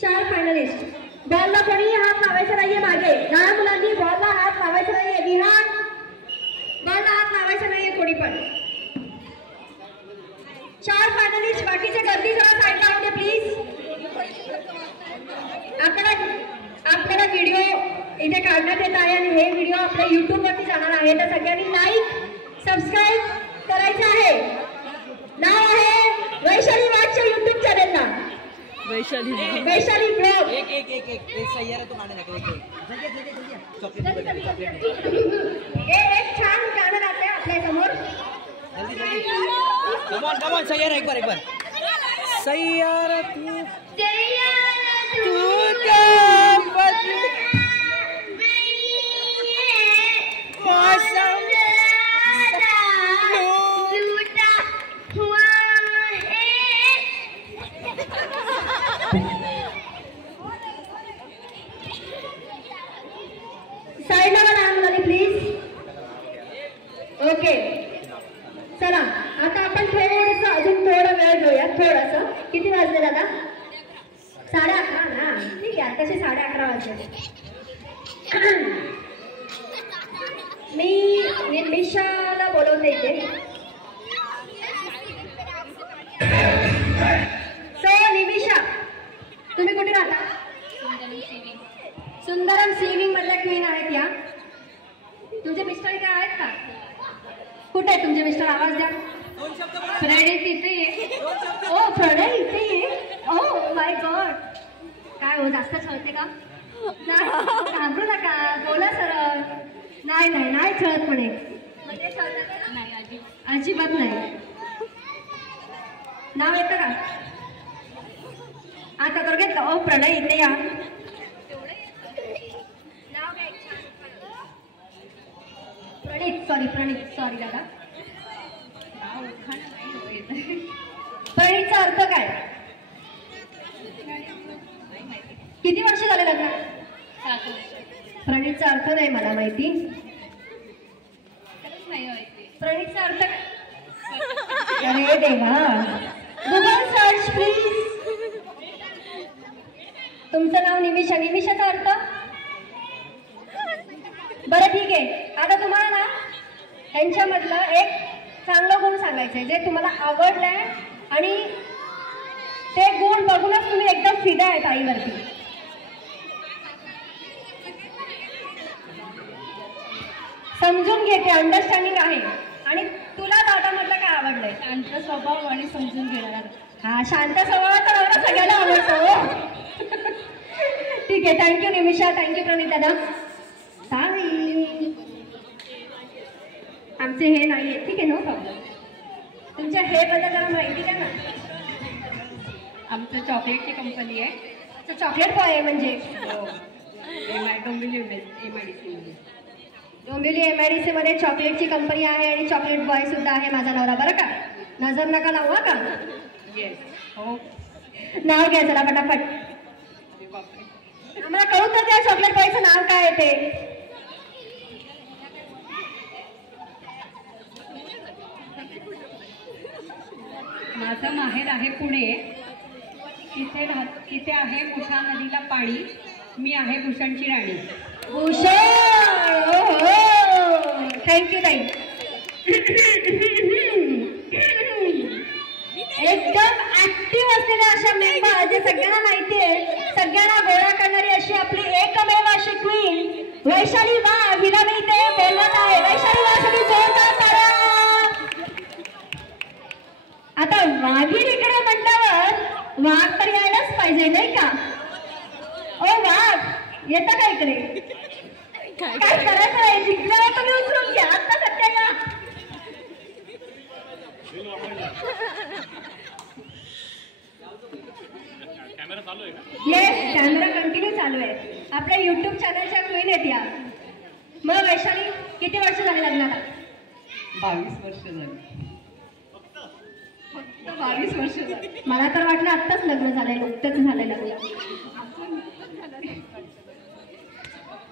4 फायनलिस्ट. बॉलला कोणीही हात लावायचा नाहीये. मागे लहान मुलांनी बॉलला हात लावायचा नाहीये. विहान बॉलला हात लावायचा नाहीये कोणी पण. 4 फायनलिस्ट. बाकीचे गर्दी जरा साईडला होते प्लीज. आपल्याला व्हिडिओ इथे काढण्यात येत आहे आणि हे व्हिडिओ आपल्या YouTube वरती जाणार आहे. तर सगळ्यांनी लाईक सबस्क्राईब करायचं आहे. नाव आहे वैशाली वाटच्या YouTube चॅनलला. वैशाली ब्लॉग. एक छान गाणं राहते आपल्या समोर. सैयारा एक बार सैयारा ओके. चला आता आपण थोडंसं अजून थोडा वेळ घेऊया. थोडंसं. किती वाजले दादा? 11:30 ना. ठीक आहे. आताचे 11:30 वाजले. मी निमिषाला बोलवते इथे. सो निमिषा तुम्ही कुठे राहता? सुंदरम सिविंग मधल्या क्वीन आहेत या. तुमचे मिस्टर इथे आहेत का? कुठे आहे तुमचे मिस्टर? आवाज द्या. प्रणय तिथे ये. ओ प्रणय इथे ये. Oh my God. काय हो जास्त छळते का? घाबरू नका. बोला सरळ. नाही नाही नाही छळत म्हणे. म्हणजे नाही अजिबात नाही. नाव येतं का? आता तर घेतलं. ओ प्रणय इथे या. प्रणित सॉरी दादा. प्रणितचा अर्थ काय? किती वर्ष झाले लग्न? प्रणितचा अर्थ नाही मला माहिती. प्रणितचा अर्थ अरे देवा. Google search please. तुमचं नाव निमिषा. निमिषाचा अर्थ? बरं ठीक आहे. आता तुम्हाला ना ह्यांच्यामधलं एक चांगलं गुण सांगायचंय जे तुम्हाला आवडलंय आणि ते गुण बघूनच तुम्ही एकदम फिदा आहेत आईवरती. समजून घेते, अंडरस्टँडिंग आहे. आणि तुला दादामधलं काय आवडलंय? शांत स्वभाव आणि समजून घेणारा. हा, शांत स्वभावाचा नवरा सगळ्याला आवडतो. ठीक आहे, थँक्यू निमिषा, थँक्यू प्रणित दादा. आमचे हे नाहीये, ठीक आहे, नो प्रॉब्लेम. तुमच्या हे बद्दल जरा माहिती द्या ना. आमचं चॉकलेटची कंपनी आहे. चॉकलेट बॉय आहे म्हणजे डोंबिवली MIDC. डोंबिवली MIDC मध्ये चॉकलेटची कंपनी आहे आणि चॉकलेट बॉय सुद्धा आहे माझा नवरा, बरं का? नजर नका लावू का? येस. हो. नाव घ्या चला पटापट. आम्हाला कळू तर त्या चॉकलेट बॉयचं नाव काय आहे ते. माझं माहेर आहे पुणे. तिथे आहे भूषा नदीला पाणी. मी आहे भूषणची राणी. भूषण, थँक्यू ताई. एकदम ऍक्टिव्ह असलेल्या अशा मेंबर जे सगळ्यांना माहिती आहे, सगळ्यांना गोळा करणारी अशी आपली एकमेव अशी क्वीन वैशाली वाघ, हिला मी इथे बोलवत आहे. वैशाली वाघसाठी जोरदार टाळ्या. आता वाघीण इकडे म्हटल्यावर वाघ तर यायलाच पाहिजे नाही का? ओ वाघ, येतं का इकडे? काय करायचं आहे? जिंकल्यावर तुम्ही उचलून घ्या, आता सध्या या. येस, कॅमेरा कंटिन्यू चालू आहे. आपल्या युट्यूब चॅनलच्या क्वीन आहेत या. मग वैशाली, किती वर्ष झाले लग्नाला? 22 वर्ष झाली. 22 वर्ष झाली. मला तर वाटलं आत्ताच लग्न झालंय, नुकतंच झालंय लग्न.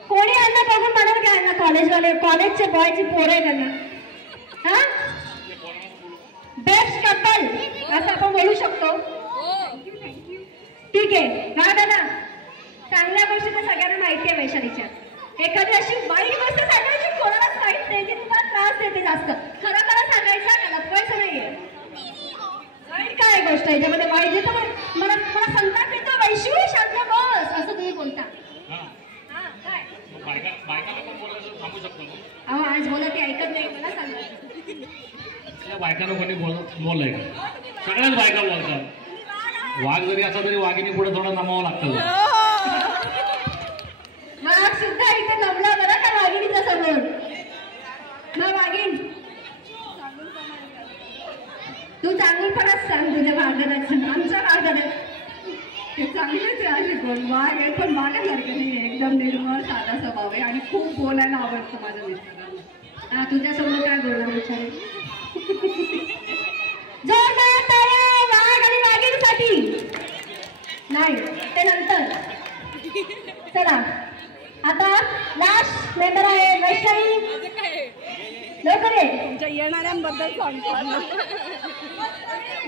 कोणी यांना बघून म्हणून काय यांना कॉलेजवाले, कॉलेजचे बॉयची पोरं आहे त्यांना. हा, बेस्ट कपल असं आपण बोलू शकतो. ठीक आहे. हा दादा, चांगल्या गोष्टी तर सगळ्यांना माहिती आहे वैशालीच्या. एखादी अशी वाईट गोष्ट सांगायची कोणालाच माहित नाही, जी तुम्हाला त्रास देते जास्त. खरं खरं सांगायचं, का लपवायचं नाहीये. वाईट काय गोष्ट आहे ज्यामध्ये वाईट जे मला संताप येतो. वैशू शांत बस असं तुम्ही बोलता. काय अहो, आज बोला ते ऐकत नाही. मला सांगा, बायकांना कोणी बोललंय का? सगळ्याच बायका बोलतात. वाघ जरी असा तरी वाघिणी पुढे थोडं नमावं लागतं. वाघ सुद्धा इथे नमला बरं का वाघिणीच्या समोर. मग वाघीण, तू चांगलपणाच सांग तुझ्या भागदाचं, आमच्या भागदाचं. चांगलेच आहे अशी कोण वाघ आहे, पण माझ्यासारखं नाही. एकदम निर्मळ साधा स्वभाव आहे आणि खूप बोलायला आवडतं माझ्या मिस्टरांना. हा, तुझ्यासमोर काय बोलणार विचारे? जोरदार टाळ्या वाघ आणि वाघीणसाठी. नाही, ते नंतर. चला, आता लास्ट मेंबर आहे वैष्णवी. लवकर ये. तुमच्या येणाऱ्यांबद्दल सांगतो.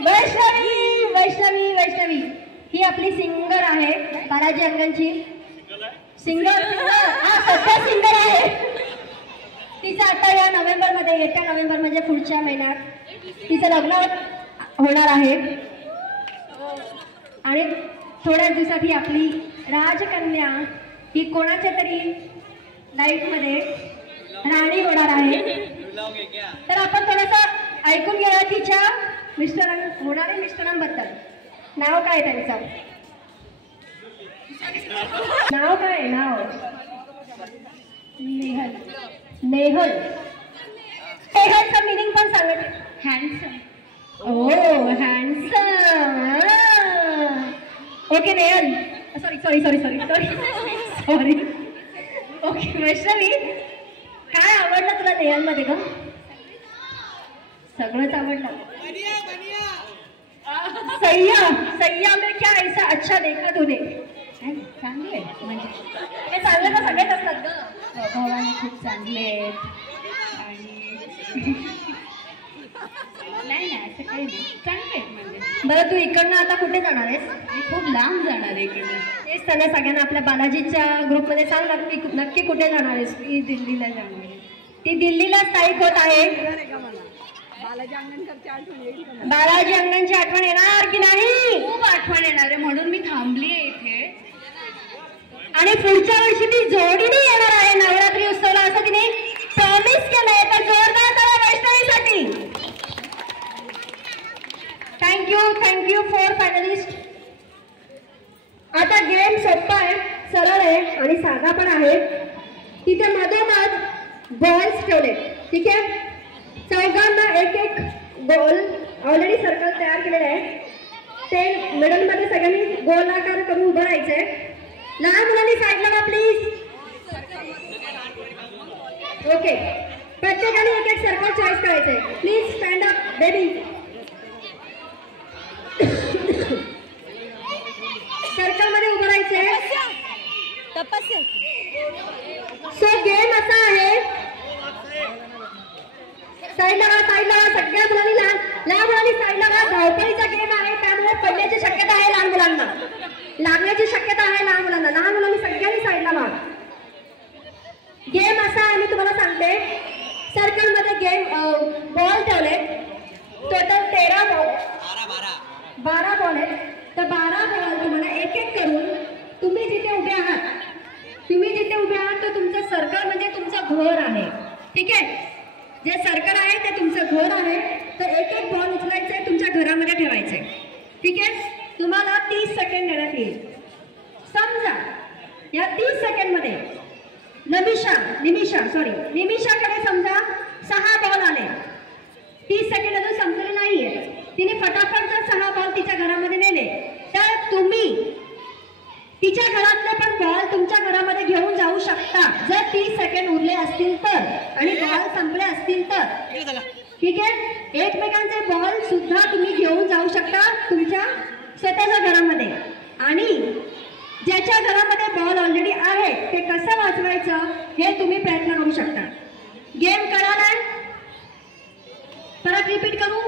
वैष्णवी वैष्णवी वैष्णवी ही आपली सिंगर आहे, बालाजी अंगणची. सिंगर, हा सध्या सिंगर आहे. तिचं आता या नोव्हेंबरमध्ये, येत्या नोव्हेंबर म्हणजे पुढच्या महिन्यात तिचं लग्न होणार आहे. आणि थोड्याच दिवसात ही आपली राजकन्या ही कोणाच्या तरी लाईफमध्ये राणी होणार आहे. तर आपण थोडंसं ऐकून घ्या तिच्या होणाऱ्या मिस्टरांबद्दल. नाव काय त्यांचं? नाव काय? नाव नेहल. नेहल. नेहलचं मिनिंग पण सांगत. हँडसम. ओ handsome. Okay Nehal, sorry sorry sorry sorry sorry sorry. Okay Vaishnavi, काय आवडलं तुला नेहलमध्ये ग? सगळंच आवडलं. सय्या सय्या में क्या ऐसा अच्छा देखा तूने? चांगले म्हणजे हे चांगलं तर सगळेच असतात ग. स्वभावाने खूप चांगले आहेत आणि नाही ना असं काही नाही, चांगले आहेत म्हणजे. बरं, तू इकडनं आता कुठे जाणार आहेस? मी खूप लांब जाणार आहे इकडे. तेच त्यांना सगळ्यांना आपल्या बालाजीच्या ग्रुपमध्ये सांग ना, की नक्की कुठे जाणार आहेस? मी दिल्लीला जाणार आहे. ती दिल्लीला स्थायिक होत आहे. बालाजी अंगणकरची आठवण येईल का? बालाजी अंगणची आठवण येणार की नाही? खूप आठवण येणार आहे, म्हणून मी थांबली आहे इथे. आणि पुढच्या वर्षी ती जोडीने येणार आहे नवरात्री उत्सवाला, असं तिने प्रॉमिस केलंय. तर जोरदार टाळ्या वैष्णवीसाठी. Thank you for finalist. आता गेम सोपा आहे, सरळ आहे आणि साधा पण आहे. तिथे मधोमध बॉल्स ठेवले, ठीक आहे. चौघांना एक एक बॉल ऑलरेडी सर्कल तयार केलेले आहे. ते मिडल मध्ये सगळ्यांनी गोलाकार करून उभं राहायचंय. लहान मुलांनी साईडला वा प्लीज. ओके, प्रत्येकाने एक एक सर्कल चॉईस करायचंय. Please stand up baby. Circle मध्ये उभं राहायचंय. सो गेम असा आहे, साईडला वा सगळ्या मुलांनी लहान मुलांनी साईडला वा. धावपळीचा गेम आहे, त्यामुळे पडण्याची शक्यता आहे लहान मुलांना, लागण्याची शक्यता आहे लहान मुलांना. लहान मुलांनी सगळ्यांनी साईडला वा. गेम असा आहे, मी तुम्हाला सांगते. सर्कल मध्ये गेम बॉल ठेवले. टोटल 13 बॉल, 12 बॉल आहेत. तर 12 बॉल तुम्हाला एक एक करून तुम्ही जिथे उभे आहात तर तुमचं सर्कल म्हणजे तुमचं घर आहे, ठीक आहे. जे सर्कल आहे ते तुमचं घर आहे. तर एक एक बॉल उचलायचंय, तुमच्या घरामध्ये ठेवायचंय, ठीक आहे. तुम्हाला 30 सेकंड देण्यात येईल. समजा या 30 सेकंड मध्ये निमिषाकडे समजा 6 बॉल आले. 30 सेकंड अजून संपलेले नाहीये. तिने फटाफट जर 6 बॉल तिच्या घरामध्ये नेले तर तुम्ही तिच्या घरातले पण बॉल तुमच्या घरामध्ये घेऊन जाऊ शकता, जर 30 सेकंड उरले असतील तर, आणि बॉल संपले असतील तर, ठीक आहे. एकमेकांचे बॉल सुद्धा तुम्ही घेऊन जाऊ शकता तुमच्या स्वतःच्या घरामध्ये. आणि ज्याच्या घरामध्ये बॉल ऑलरेडी आहे ते कसं वाचवायचं हे तुम्ही प्रयत्न करू शकता. गेम कळालाय? परत रिपीट करू.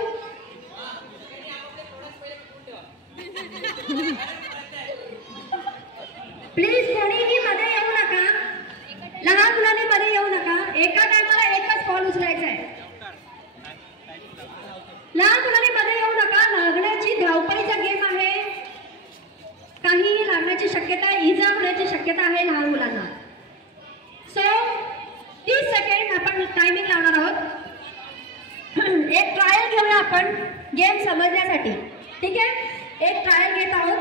प्लीज कोणीही मध्ये येऊ नका, लहान मुलांनी मध्ये येऊ नका. एका टायमाला एकच बॉल उचलायचा आहे. लहान मुलांनी मध्ये येऊ नका. लागण्याची धावपळीचा गेम आहे, काहीही लागण्याची शक्यता आहे, इजा होण्याची शक्यता आहे लहान मुलांना. सो 30 सेकंड आपण टायमिंग लावणार आहोत. एक ट्रायल घेऊया आपण गेम समजण्यासाठी, ठीक आहे. एक ट्रायल घेत आहोत.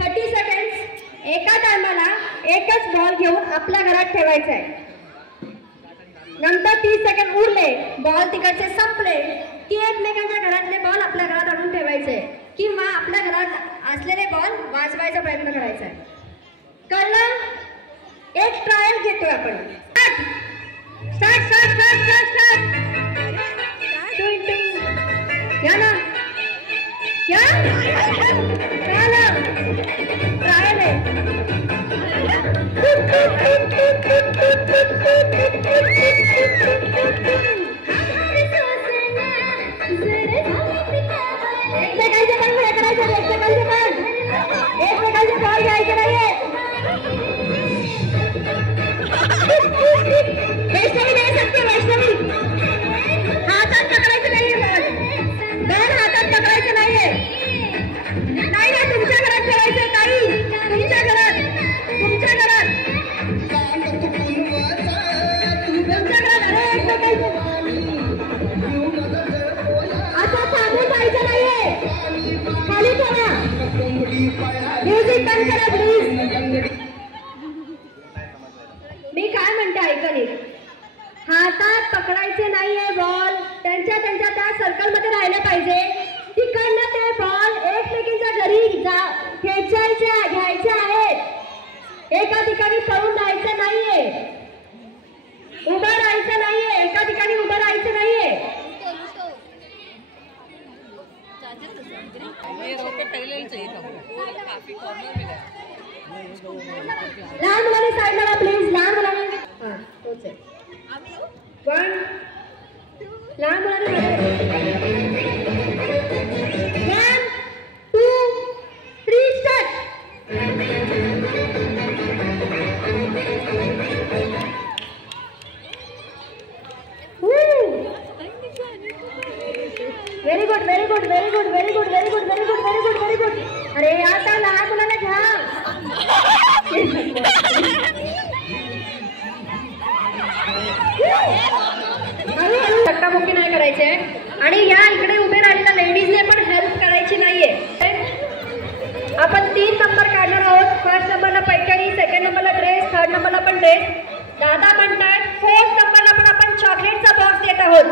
30 सेकंड एका टायमाला एकच बॉल घेऊन आपल्या घरात ठेवायचा आहे. नंतर 30 सेकंड उरले, बॉल तिकडचे संपले की एकमेकांच्या घरातले बॉल आपल्या घरात आणून ठेवायचे किंवा आपल्या घरात असलेले बॉल वाजवायचा प्रयत्न करायचा आहे. कळलं? एक ट्रायल घेतोय आपण. स्टार्ट. या ना, या ट्रायल आहे. एकमेकांचे बॉल घ्यायचे नाहीये. वैष्णवी नाही सांगते, वैष्णवी हातात पकडायचं नाहीये बॉल हातात पकडायचं नाहीये. नाही ना, तुमच्या घरात ठेवायचं ताई, तुमच्या घरात असं थांबून जायचं नाहीये. खाली ठेवा. म्युझिक बंद करा प्लीज. मी काय म्हणते ऐकले, हातात पकडायचे नाहीये बॉल, त्यांच्या त्या सर्कल मध्ये राहिले पाहिजे. तिकडनं ते बॉल एकमेकींच्या घरी घ्यायचे आहेत. एका ठिकाणी पळून राहायचं नाहीये, उभं राहायचं नाहीये, एका ठिकाणी उभं राहायचं नाहीये. लहान मुलांनी साईडला प्लीज. लहान मुलांनी तोच आहे. 1 लहान मुलांनी 1 2 3 स्टार्ट. फर्स्ट नंबरला पैठणी, सेकंड नंबरला ड्रेस, थर्ड नंबरला पण ड्रेस. दादा म्हणतात फोर्थ नंबरला पण आपण चॉकलेटचा बॉक्स देत आहोत.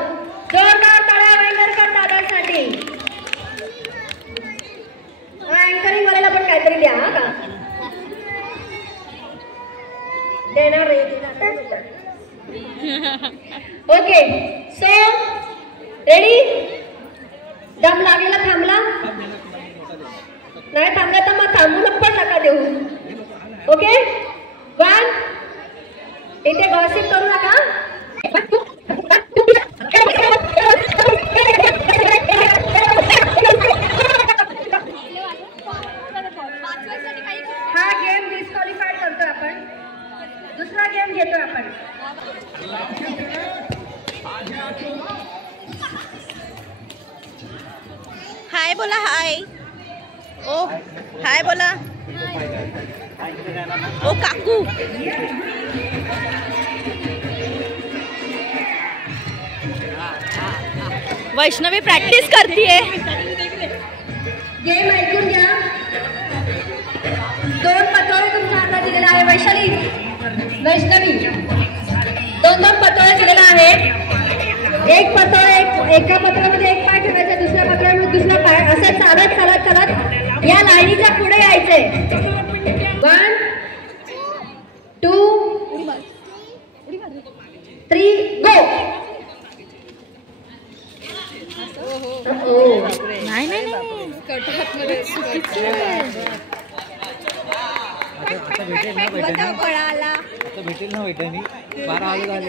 जोरदार टाळ्या वेंगरकर दादांसाठी. अँकरिंग वाल्याला पण काहीतरी द्या हा का. देणार ओके. So ready. दम लागेला थांबला नाही थांबला तर मग थांबून पण नका देऊ. ओके 1. इथे गॉसिप करू नका. हा गेम डिस्क्वालिफाईड करतोय आपण. दुसरा गेम घेतोय आपण. हाय बोला. हाय. ओ हाय बोला. ओ काकू. वैष्णवी प्रॅक्टिस करतीये. गेम ऐकून घ्या. 2 पतोळे तुमच्या हातात दिलेला आहे. वैष्णवी 2 पतोळे दिलेला आहे. एक पतोळ एका पत्रामध्ये एक पाय ठेवायचा, दुसऱ्या पत्रामध्ये दुसरा पाय, असं चालत चालत चालत या लाईनीच्या पुढे यायचंय. 1 2 3 गो. नाही नाही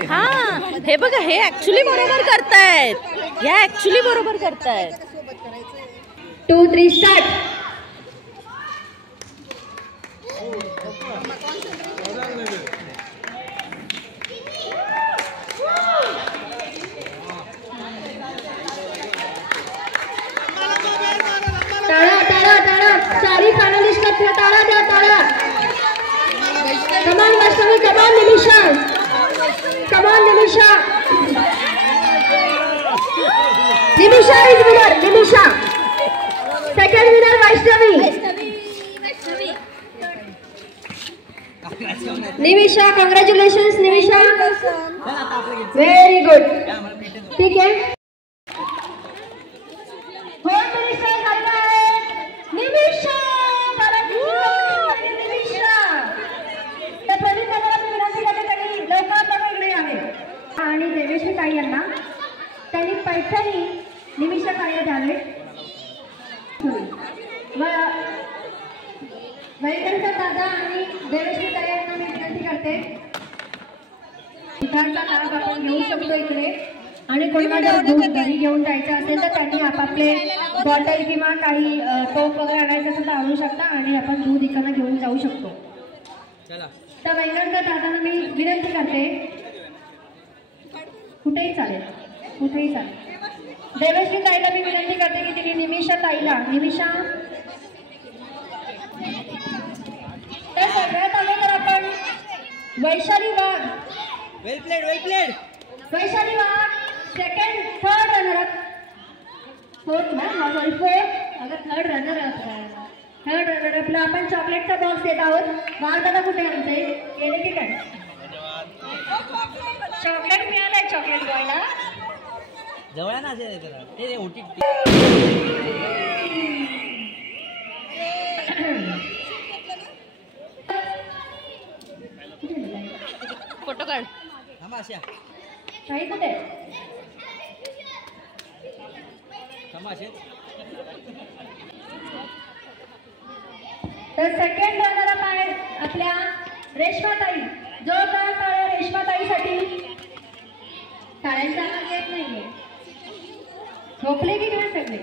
हा हे बघा, हे ऍक्च्युली बरोबर करतायत. ह्या ऍक्च्युली बरोबर करतायत. 2 3 स्टार्ट. टाळा टाळा टाळा. चारी फायनलिस्ट टाळा द्या. टाळा. कमान वैष्णवी. कमान निमिषा. कमान Nimisha. Nimisha is winner. Nimisha. Second winner Vaishnavi. Nimisha congratulations Nimisha. Very good. ठीक आहे. होम मिनिस्टर आहेत निमिषा. तर प्रदीप दादाला मी विनंती करते त्यांनी लवकरात इकडे यावे. आणि देवेश्री ताई यांना त्यांनी पैठणी निमिषा ताईला द्यावे. वैकंठ दादा आणि देवेश्री ताई यांना मी विनंती करते. दुधाचा लाभ आपण घेऊ शकतो इकडे. आणि कोणाला जर दूध घरी घेऊन जायचं असेल तर त्यांनी आपापले बॉटल किंवा काही टोप वगैरे आणायचं असेल तर आणू शकता आणि आपण दूध इकडनं घेऊन जाऊ शकतो. तर वैकंठ दादांना मी विनंती करते. कुठेही चालेल. कुठेही चालेल. देवेश्री ताईला मी विनंती करते की तिने निमिषा ताईला. निमिषा. तर सगळ्यात अगोदर आपण Vaishali Wagh. Well played. Vaishali Wagh second third runner up. Fourth ना फोर्थ. अगर थर्ड रनर अपला आपण चॉकलेटचा बॉक्स देत आहोत. वाघ दादा कुठे आमचे गेले की काय. चॉकलेट मिळालंय चॉकलेट बॉयला. जवळ ना ते ओटी. फोटो काढ. तमाशा. काही कुठे तमाशे. तर सेकंड रनर अप आहे आपल्या रेश्माताई. जोरदार टाळ्या रेश्माताईसाठी. टाळ्यांचा आवाज येत नाहीये. झोपले की काय सगळे.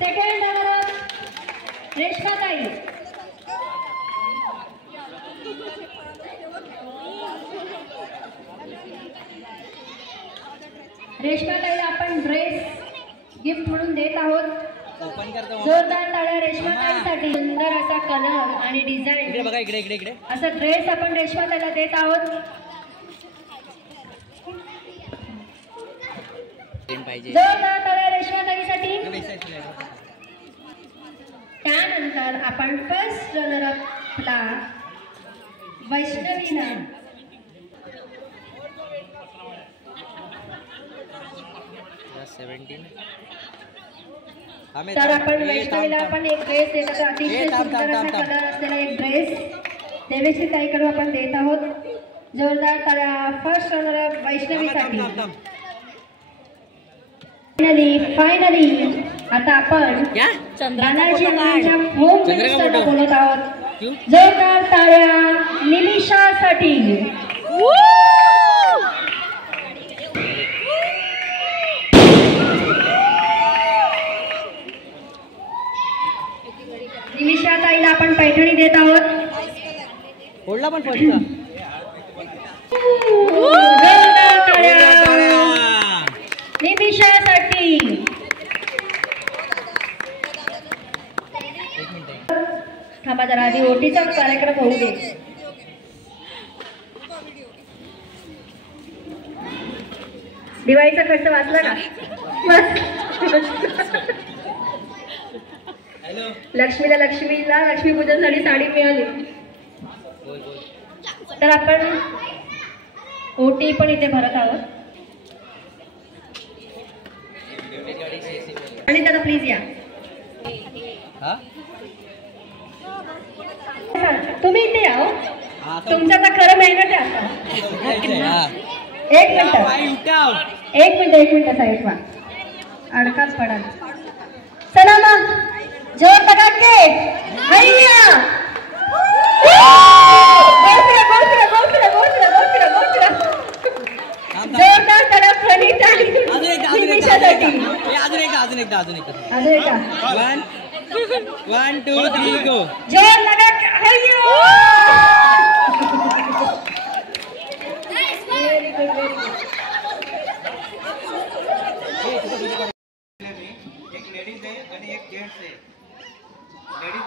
Second runner up Reshmatai. रेश्माताईला आपण ड्रेस गिफ्ट म्हणून देत आहोत. ओपन करतो. जोरदार टाळ्या रेश्माताईसाठी. सुंदर असा कलर आणि डिझाईन बघा. इकडे असा ड्रेस आपण रेश्माताईला देत आहोत. पाहिजे. जोरदार टाळ्या रेश्माताईसाठी. त्यानंतर आपण फर्स्ट रनरअपला वैष्णवीला 17 तर आपण वैष्णवीला आपण एक ड्रेस देत आहोत. अतिशय सुंदर असा कलर असलेला एक ड्रेस देवेशी ताईकडून आपण देत आहोत. जोरदार टाळ्या फर्स्ट रनरअप वैष्णवीसाठी. फायनली आता आपण बालाजी यांच्या होम मिनिस्टरला बोलत आहोत. जोरदार टाळ्या निमिषासाठी. निमिषा ताईला आपण पैठणी देत आहोत. फोडला पण फटका. जोरदार टाळ्या निमिषासाठी. थांबा जरा आधी ओटीचा कार्यक्रम होऊ दे. दिवाळीचा खर्च वाचला का? लक्ष्मीला लक्ष्मीपूजनसाठी साडी मिळाली. तर आपण ओटी पण इथे भरत आहोत. आणि दादा प्लीज या. तुम्ही इथे या. तुमचा तर खरं मेहनत आहे आता. एक मिनिट साहेब अडकाच पडाल. चला मग जोर लगा के हैया. जोरदार तडक प्रणीत आणि निमिषासाठी. अजून एकदा 1 2 3 गो. जोर लगा के हैया. एक लेडीज आहे आणि एक जेंट्स आहे. लेडीज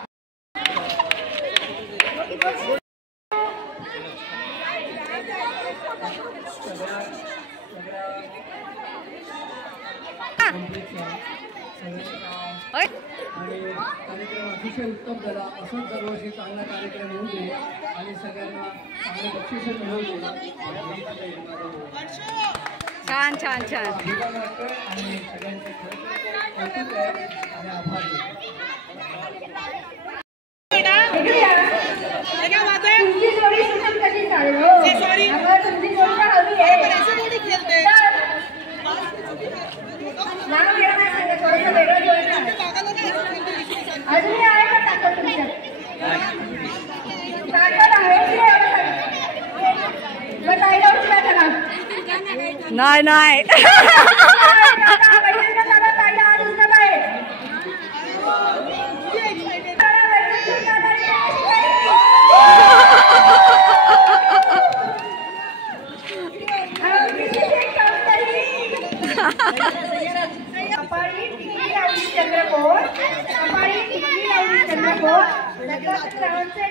आणि कार्यक्रम अतिशय उत्तम झाला. असंच दरवर्षी चांगला कार्यक्रम होऊ दे आणि सगळ्यांना चांगले बक्षीस मिळवू दे. छान छान छान. आणि सगळ्यांचे कौतुक आहे आणि आभार आहे. तुमची जोडी सुद्धा कशी चालेल हो. तुमची जोडी हवी आहे. नाव घ्या नाही सांगत. थोडंसं वेगळं जोडलं आहे. अजूनही आहे का ताकद तुमच्यात? ताकद आहे की नाही एवढं सांगा. मग ताईला उचला करा. नाही नाही. ताईला आज उचलत आहे.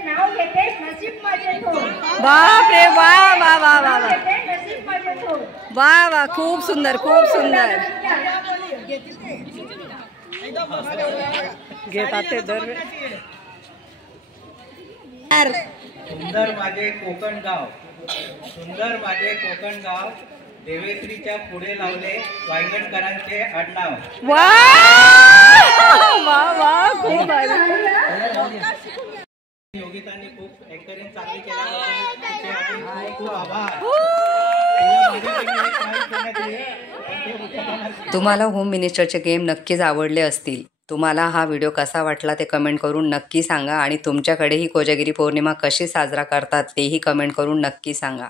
नाव घेते नसीब माझे थोर. बाप रे वा वा वा वा वा नसीब माझे थोर. वा वा. खूप सुंदर खूप सुंदर. घेतात ते दर. सुंदर माझे कोकण गाव देवेश्रीच्या पुढे लावले वायगणकरांचे आडनाव. वा वा वा. खूप भारी. योगितांनी खूप ऍक्टरिंग चांगली केल्याबद्दल खूप आभार. तुम्हाला होम मिनिस्टरचे गेम नक्कीच आवडले असतील. तुम्हाला हा व्हिडिओ कसा वाटला ते कमेंट करून नक्की सांगा आणि तुमच्याकडेही कोजागिरी पौर्णिमा कशी साजरा करतात तेही कमेंट करून नक्की सांगा.